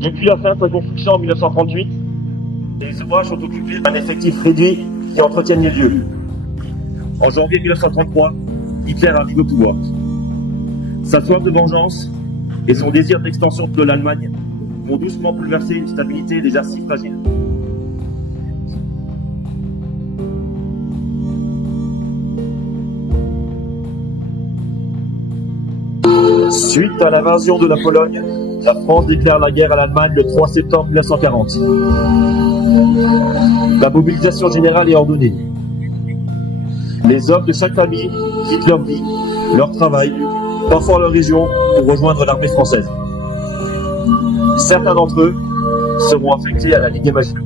Depuis la fin de sa construction en 1938, les ouvrages sont occupés d'un effectif réduit qui entretiennent les lieux. En janvier 1933, Hitler arrive au pouvoir. Sa soif de vengeance et son désir d'extension de l'Allemagne vont doucement bouleverser une stabilité déjà si fragile. Suite à l'invasion de la Pologne, la France déclare la guerre à l'Allemagne le 3 septembre 1940. La mobilisation générale est ordonnée. Les hommes de chaque famille quittent leur vie, leur travail, parfois leur région, pour rejoindre l'armée française. Certains d'entre eux seront affectés à la Ligue Maginot.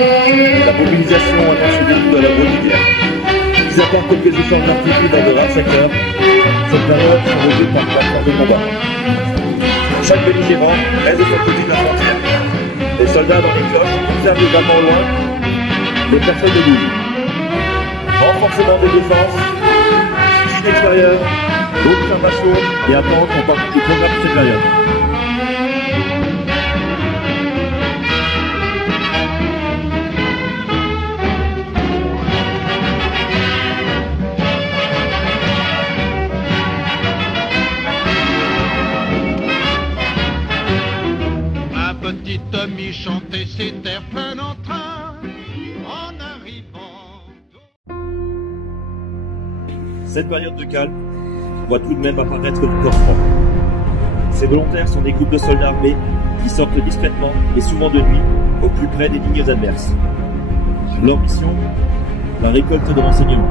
La mobilisation annonce le début de la Grande Guerre. Ils apportent quelques échanges d'artillerie dans de rares secteurs. Cette période est revue par plateforme de combat. Chaque belligérant reste de son côté de la frontière. Les soldats dans les cloches observent également au loin les personnes de bougent. Renforcement des défenses, cuisine extérieure, observation et attente font partie du programme de cette période. Tommy chantait ses terres plein d'entrain en arrivant. Cette période de calme voit tout de même apparaître du corps franc. Ces volontaires sont des groupes de soldats armés qui sortent discrètement et souvent de nuit au plus près des lignes adverses. Leur mission, la récolte de renseignements.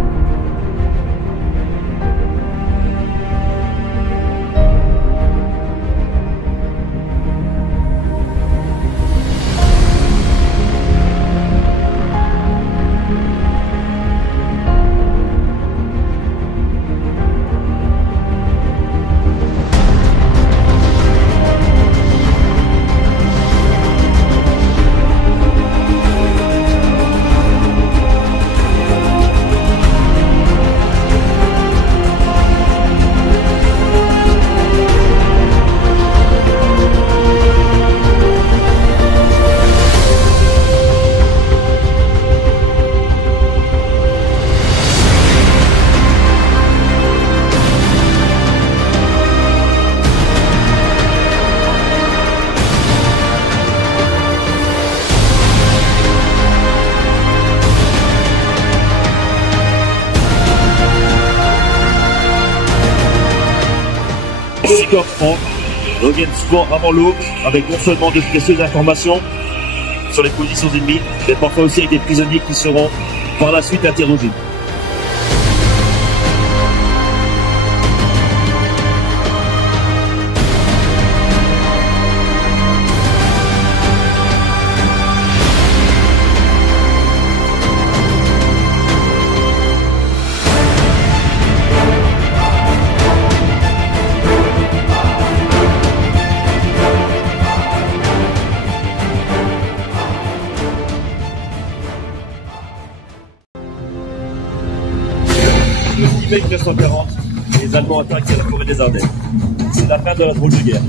Les corps francs reviennent souvent avant l'aube avec non seulement de précieuses informations sur les positions ennemies, mais parfois aussi avec des prisonniers qui seront par la suite interrogés. Le 6 mai 1940, les Allemands attaquent la forêt des Ardennes. C'est la fin de la drôle de guerre.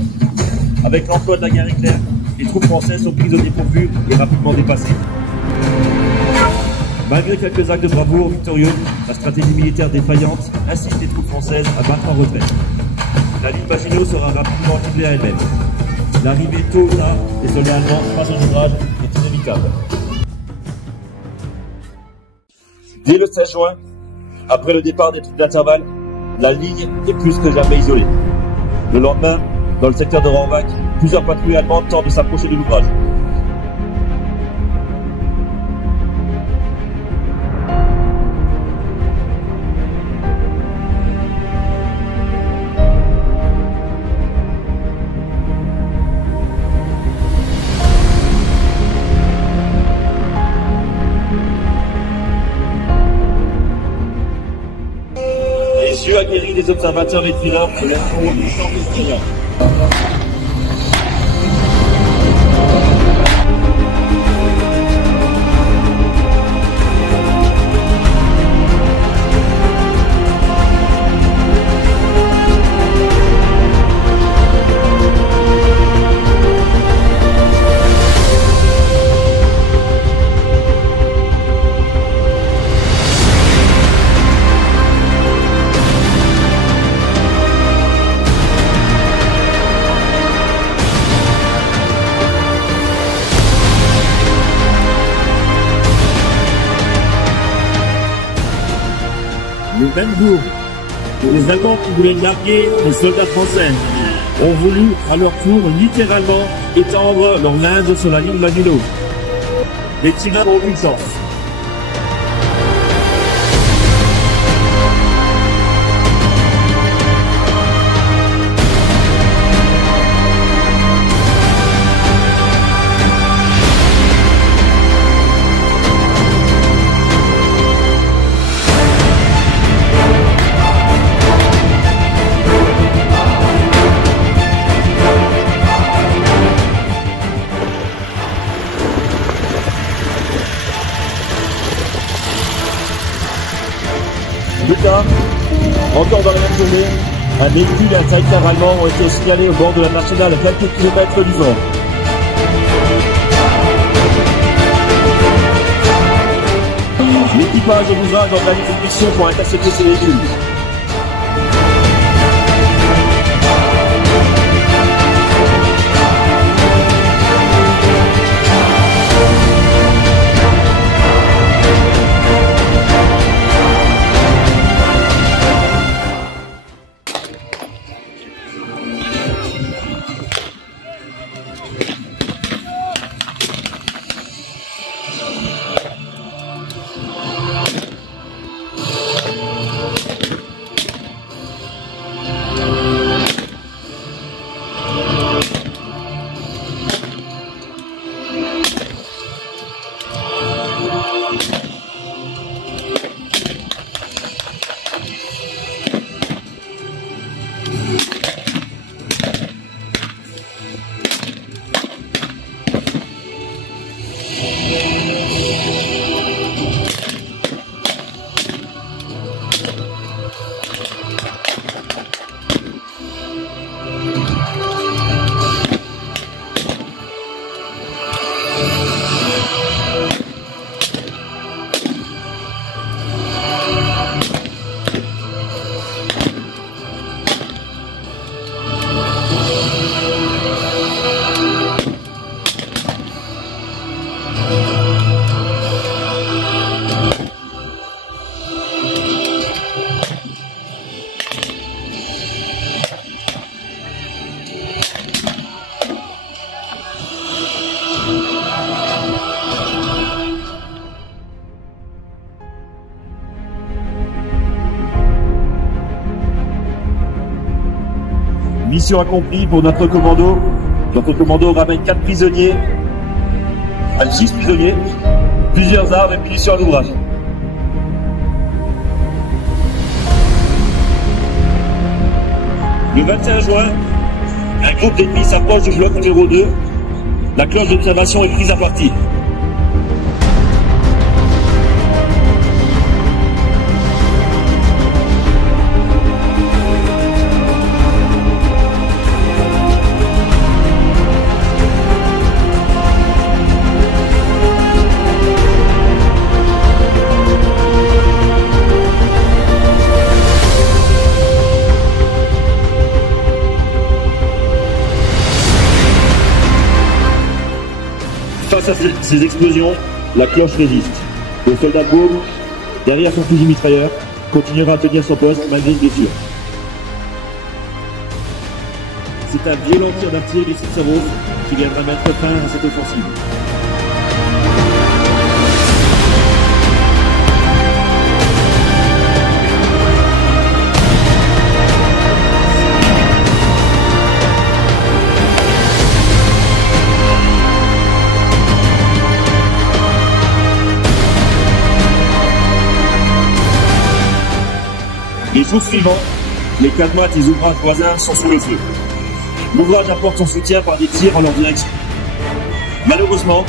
Avec l'emploi de la guerre éclair, les troupes françaises sont prises au dépourvu et rapidement dépassées. Malgré quelques actes de bravoure victorieux, la stratégie militaire défaillante incite les troupes françaises à battre en retraite. La ligne Maginot sera rapidement livrée à elle-même. L'arrivée tôt ou tard des soldats allemands face aux ouvrages est inévitable. Dès le 16 juin, après le départ des troupes d'intervalle, la ligne est plus que jamais isolée. Le lendemain, dans le secteur de Rohrwack, Plusieurs patrouilles allemandes tentent de s'approcher de l'ouvrage. Les yeux aguerris des observateurs et trilogues se lèvent au haut du champ d'Estignan. Le même jour, les Allemands qui voulaient larguer les soldats français ont voulu à leur tour littéralement étendre leur linge sur la ligne Maginot. Les tireurs n'ont aucune chance. Plus tard, encore dans la même journée, un véhicule et un tracteur allemand ont été signalés au bord de la nationale à quelques kilomètres du fort. L'équipage de l'ouvrage organise une mission pour intercepter ces véhicules. Mission accomplie pour notre commando. Notre commando ramène 4 prisonniers, 6 prisonniers, plusieurs armes et munitions à l'ouvrage. Le 25 juin, un groupe d'ennemis s'approche du bloc numéro 2. La cloche d'observation est prise à partie. Face à ces explosions, la cloche résiste. Le soldat Baume, derrière son fusil mitrailleur, continuera à tenir son poste malgré une blessure. c'est un violent tir d'artillerie des Cicéros qui viendra mettre fin à cette offensive. Les jours suivants, les casemates et les ouvrages voisins sont sous le feu. L'ouvrage apporte son soutien par des tirs en leur direction. Malheureusement,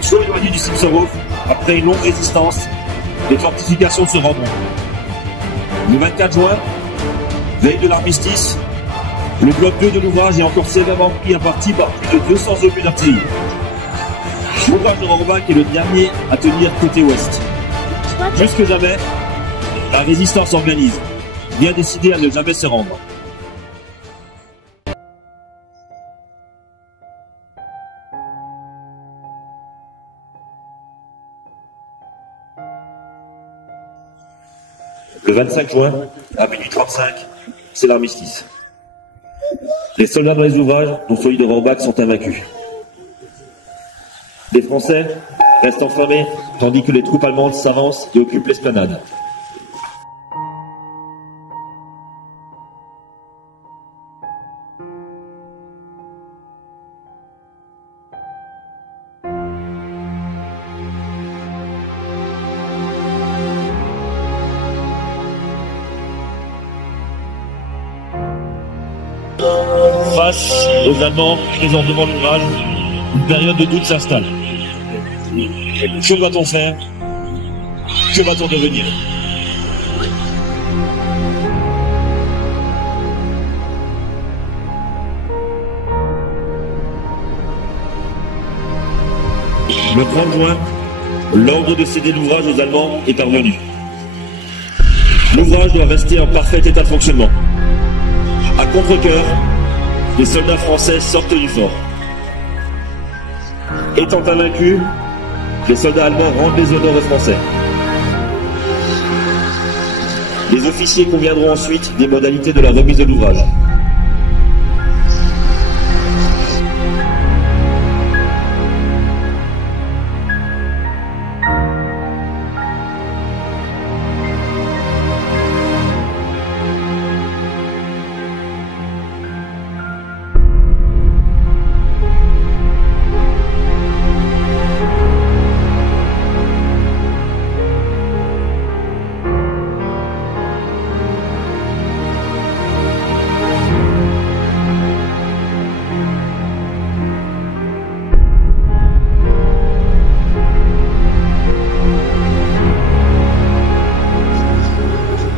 trop éloigné du Cipserov, après une longue résistance, les fortifications se rendront. Le 24 juin, veille de l'armistice, le bloc 2 de l'ouvrage est encore sévèrement pris à partie par plus de 200 obus d'artillerie. L'ouvrage de Rohrbach est le dernier à tenir côté ouest. Plus que jamais, la résistance s'organise, bien décidée à ne jamais se rendre. Le 25 juin, à minuit 35, c'est l'armistice. Les soldats dans les ouvrages, dont celui de Rohrbach, sont invaincus. Les Français restent enfermés, tandis que les troupes allemandes s'avancent et occupent l'esplanade. Face aux Allemands présents devant l'ouvrage, une période de doute s'installe. Que va-t-on faire? Que va-t-on devenir? Le 30 juin, l'ordre de céder l'ouvrage aux Allemands est parvenu. L'ouvrage doit rester en parfait état de fonctionnement. À contre-cœur, les soldats français sortent du fort. Étant invaincus, les soldats allemands rendent les honneurs aux Français. Les officiers conviendront ensuite des modalités de la remise de l'ouvrage.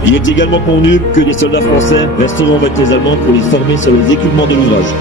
Il est également convenu que les soldats français resteront avec les Allemands pour les former sur les équipements de l'ouvrage.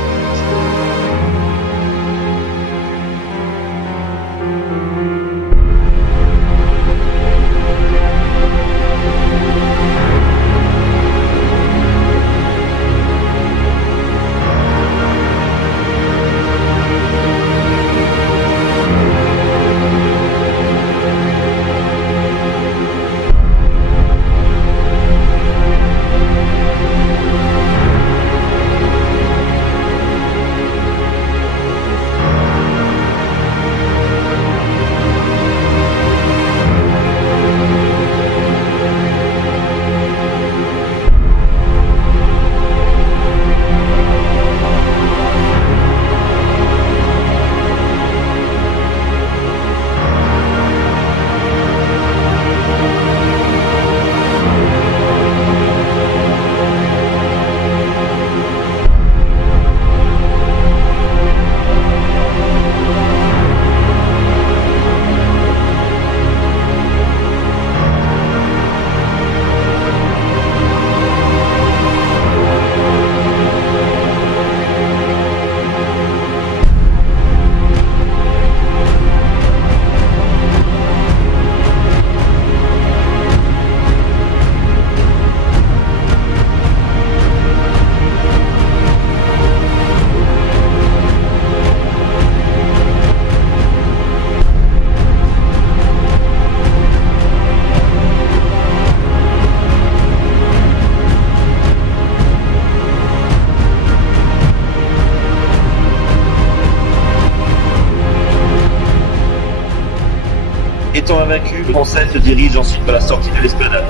Étant invaincus, les Français se dirigent ensuite vers la sortie de l'esplanade.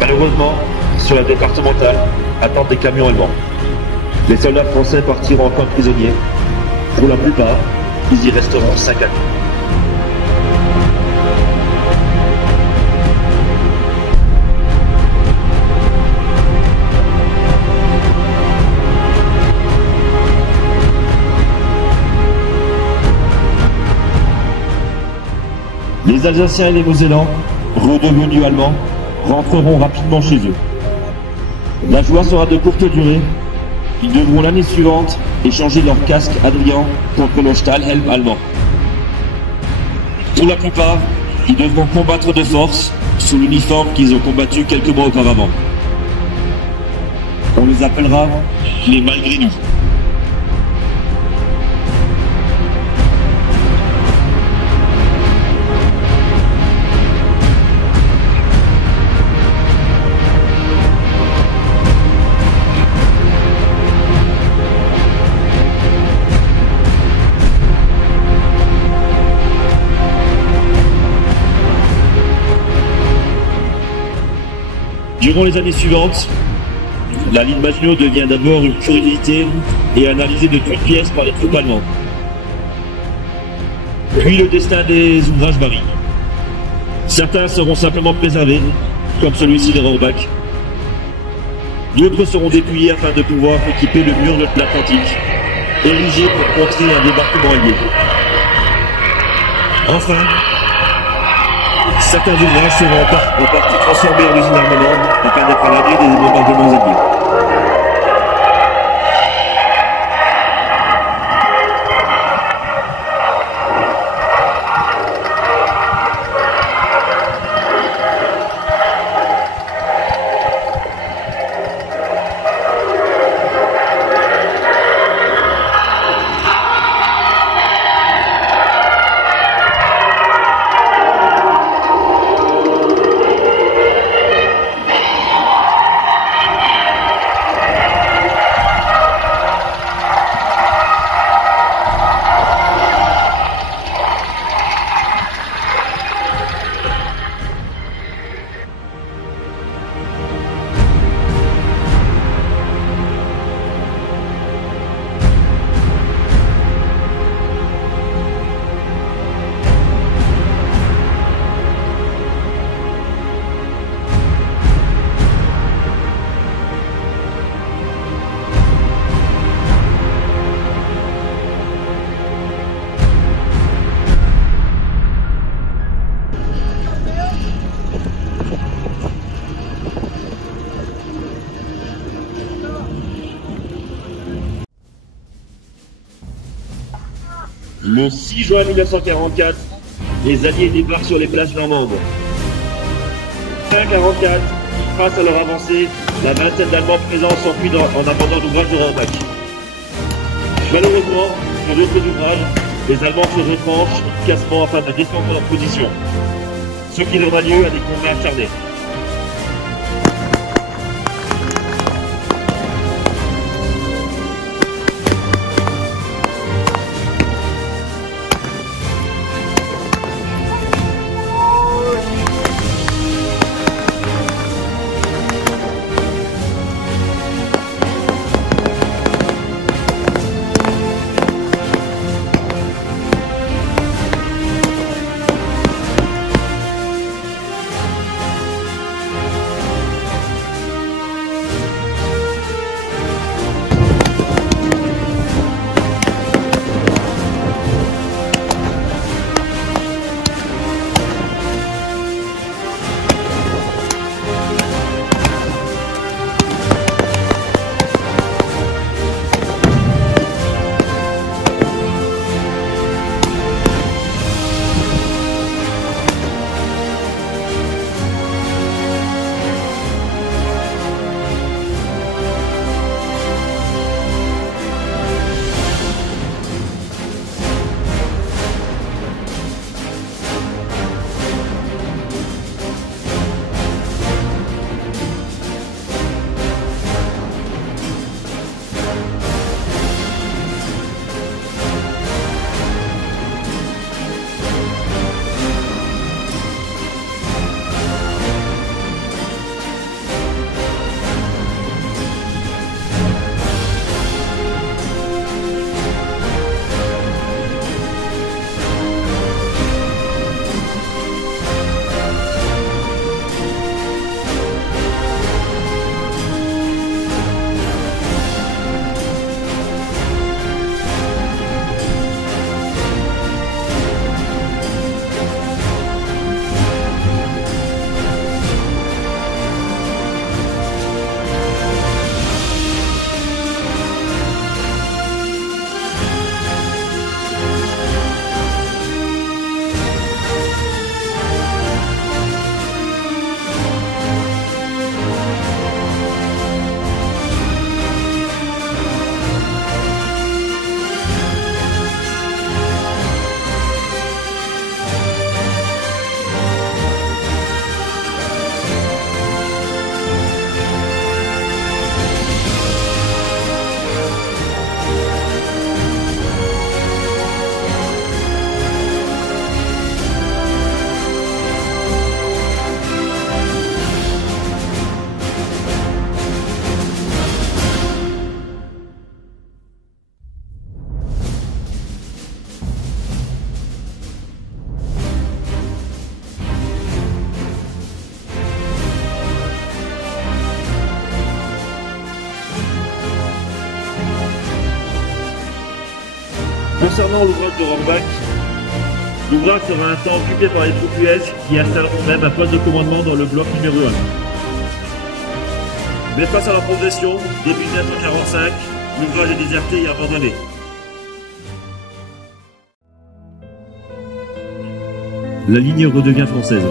Malheureusement, sur la départementale, attendent des camions allemands. Les soldats français partiront en camp de prisonniers. Pour la plupart, ils y resteront 5 années. Les Alsaciens et les Mosellans, redevenus allemands, rentreront rapidement chez eux. La joie sera de courte durée. Ils devront l'année suivante échanger leur casque Adrian contre le Stahlhelm allemand. Pour la plupart, ils devront combattre de force sous l'uniforme qu'ils ont combattu quelques mois auparavant. On les appellera les malgré nous. Durant les années suivantes, la ligne Maginot devient d'abord une curiosité et analysée de toutes pièces par les troupes allemandes. Puis le destin des ouvrages varie. Certains seront simplement préservés, comme celui-ci de Rohrbach. D'autres seront dépouillés afin de pouvoir équiper le mur de l'Atlantique, érigé pour contrer un débarquement allié. Enfin, certains ouvrages seront en partie transformés en usines armement afin d'être à l'abri des bombardements alliés. Le 6 juin 1944, les Alliés débarquent sur les plages normandes. Fin 1944, grâce à leur avancée, la vingtaine d'Allemands présents s'enfuient en abandonnant l'ouvrage de Rohrbach. Malheureusement, sur d'autres ouvrages, les Allemands se retranchent efficacement afin de défendre leur position, ce qui donnera lieu à des combats acharnés. Concernant l'ouvrage de Rohrbach, l'ouvrage sera un temps occupé par les troupes US qui installeront même un poste de commandement dans le bloc numéro 1. Mais face à la progression, début 1945, l'ouvrage est déserté et abandonné. La ligne redevient française.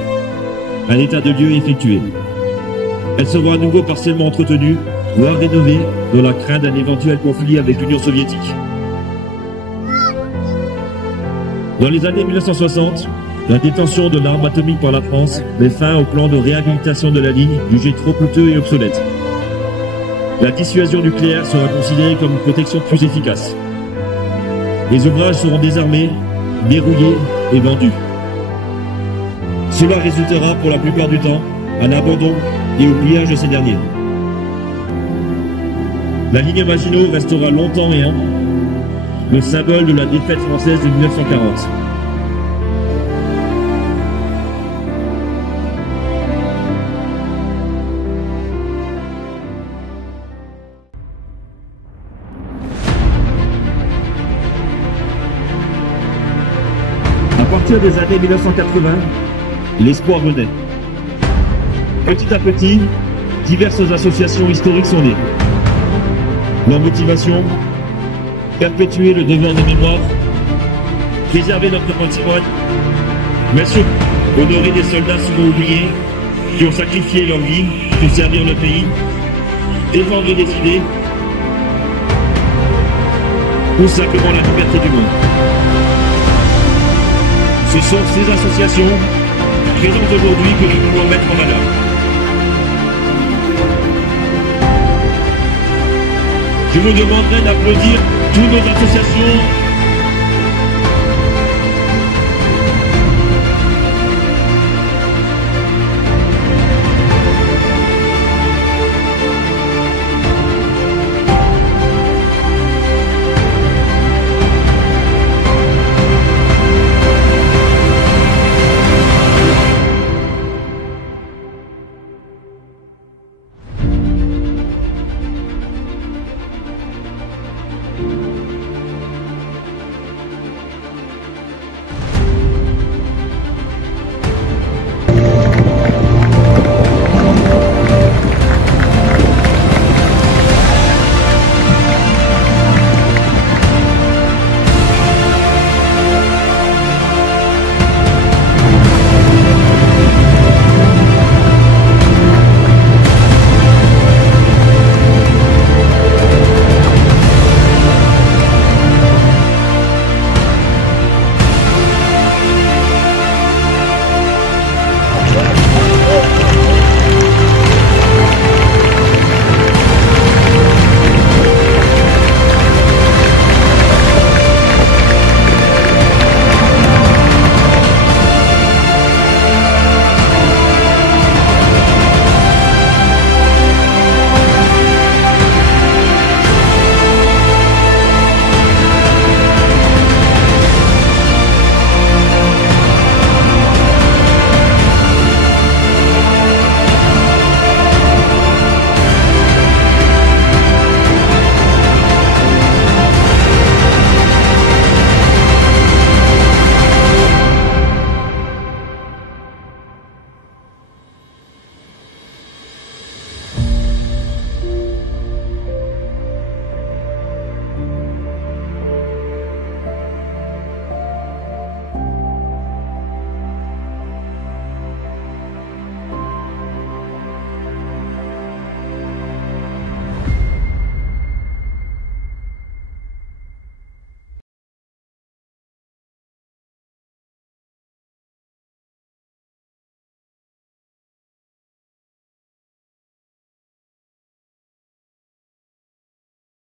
Un état de lieu est effectué. Elle sera à nouveau partiellement entretenue, voire rénovée, dans la crainte d'un éventuel conflit avec l'Union soviétique. Dans les années 1960, la détention de l'arme atomique par la France met fin au plan de réhabilitation de la ligne, jugé trop coûteux et obsolète. La dissuasion nucléaire sera considérée comme une protection plus efficace. Les ouvrages seront désarmés, dérouillés et vendus. Cela résultera pour la plupart du temps à l'abandon et au pillage de ces derniers. La ligne Maginot restera longtemps et le symbole de la défaite française de 1940. À partir des années 1980, l'espoir venait. Petit à petit, diverses associations historiques sont nées. Leur motivation, perpétuer le devoir de mémoire, préserver notre patrimoine, mais surtout honorer des soldats souvent oubliés qui ont sacrifié leur vie pour servir le pays, défendre des idées ou simplement la liberté du monde. Ce sont ces associations présentes aujourd'hui que nous voulons mettre en valeur. Je vous demanderai d'applaudir toutes nos associations